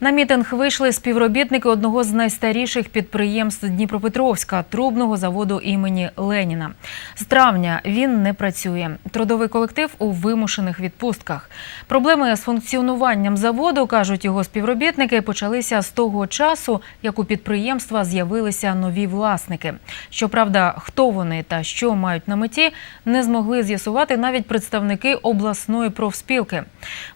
На мітинг вийшли співробітники одного з найстаріших підприємств Дніпропетровська трубного заводу імені Леніна. З травня він не працює. Трудовий колектив у вимушених відпустках. Проблеми з функціонуванням заводу, кажуть його співробітники, почалися з того часу, як у підприємства з'явилися нові власники. Щоправда, хто вони та що мають на меті, не змогли з'ясувати навіть представники обласної профспілки.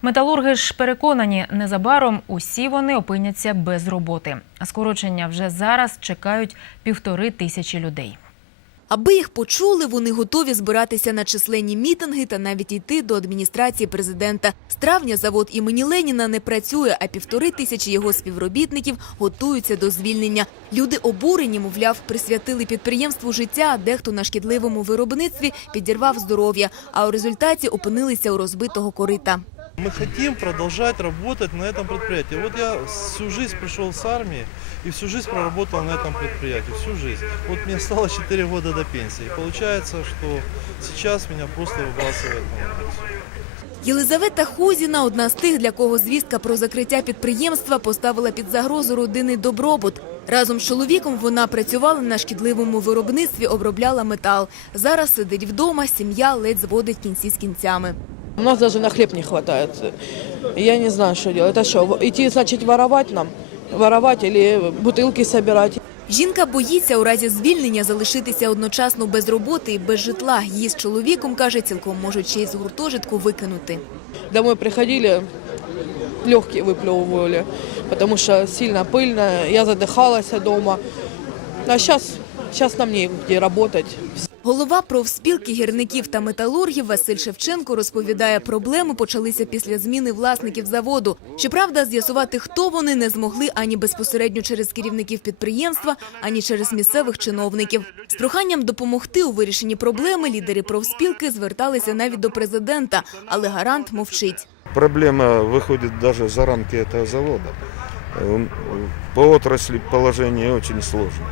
Металурги ж переконані, незабаром усі вони опиняться без роботи. Скорочення вже зараз чекають півтори тисячі людей. Аби їх почули, вони готові збиратися на численні мітинги та навіть йти до адміністрації президента. З травня завод імені Леніна не працює, а півтори тисячі його співробітників готуються до звільнення. Люди обурені, мовляв, присвятили підприємству життя, а дехто на шкідливому виробництві підірвав здоров'я, а у результаті опинилися у розбитого корита. Мы хотим продолжать работать на этом предприятии. Вот я всю жизнь пришел с армии и всю жизнь проработал на этом предприятии, всю жизнь. Вот мне осталось 4 года до пенсии. И получается, что сейчас меня просто выбрасывает на улицу. Єлизавета Хузіна – одна з тих, для кого звістка про закриття підприємства поставила під загрозу родинний добробут. Разом з чоловіком вона працювала на шкідливому виробництві, обробляла метал. Зараз сидить вдома, сім'я ледь зводить кінці з кінцями. У нас даже на хлеб не хватает. Я не знаю, что делать. Это что, идти, значит, воровать нам? Воровать или бутылки собирать? Жінка боїться у разі звільнення залишитися одночасно без роботи і без житла. Її з чоловіком, каже, цілком можуть ще й з гуртожитку викинути. Домой приходили, легкие выплевывали, потому что сильно пыльно, я задыхалась дома. А сейчас, сейчас нам негде работать. Голова профспілки гірників та металургів Василь Шевченко розповідає, проблеми почалися після зміни власників заводу. Щоправда, з'ясувати, хто вони, не змогли ані безпосередньо через керівників підприємства, ані через місцевих чиновників. З проханням допомогти у вирішенні проблеми лідери профспілки зверталися навіть до президента, але гарант мовчить. Проблема выходит даже за рамки этого завода. Э, По отрасли положение очень сложное.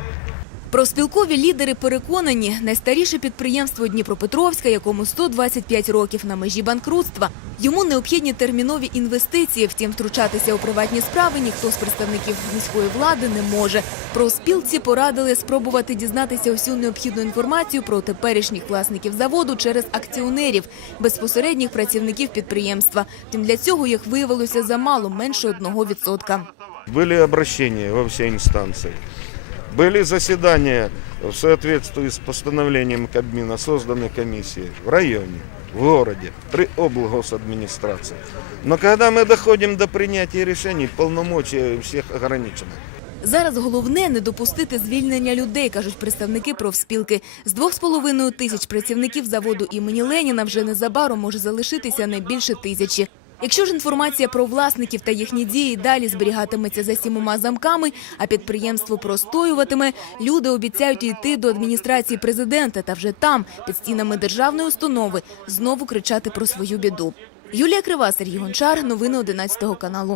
Профспілкові лідери переконані, найстаріше підприємство Дніпропетровська, якому 125 років на межі банкрутства. Йому необхідні термінові інвестиції, втім втручатися у приватні справи ніхто з представників міської влади не може. Профспілці порадили спробувати дізнатися усю необхідну інформацію про теперішніх власників заводу через акціонерів, безпосередніх працівників підприємства. Втім, для цього їх виявилося замало, менше одного відсотка. Были обращения во все инстанции. Были заседания в соответствии с постановлением Кабмина, созданы комиссии в районе, в городе, при облгосадминистрации. Но когда мы доходим до принятия решений, полномочия у всех ограничены. Зараз головне не допустити звільнення людей, кажуть представники профспілки. З двох з половиною тисяч працівників заводу імені Леніна вже незабаром може залишитися не більше тисячі. Якщо ж інформація про власників та їхні дії далі зберігатиметься за сімома замками, а підприємство простоюватиме, люди обіцяють йти до адміністрації президента та вже там, під стінами державної установи, знову кричати про свою біду. Юлія Крива, Сергій Гончар, новини 11 каналу.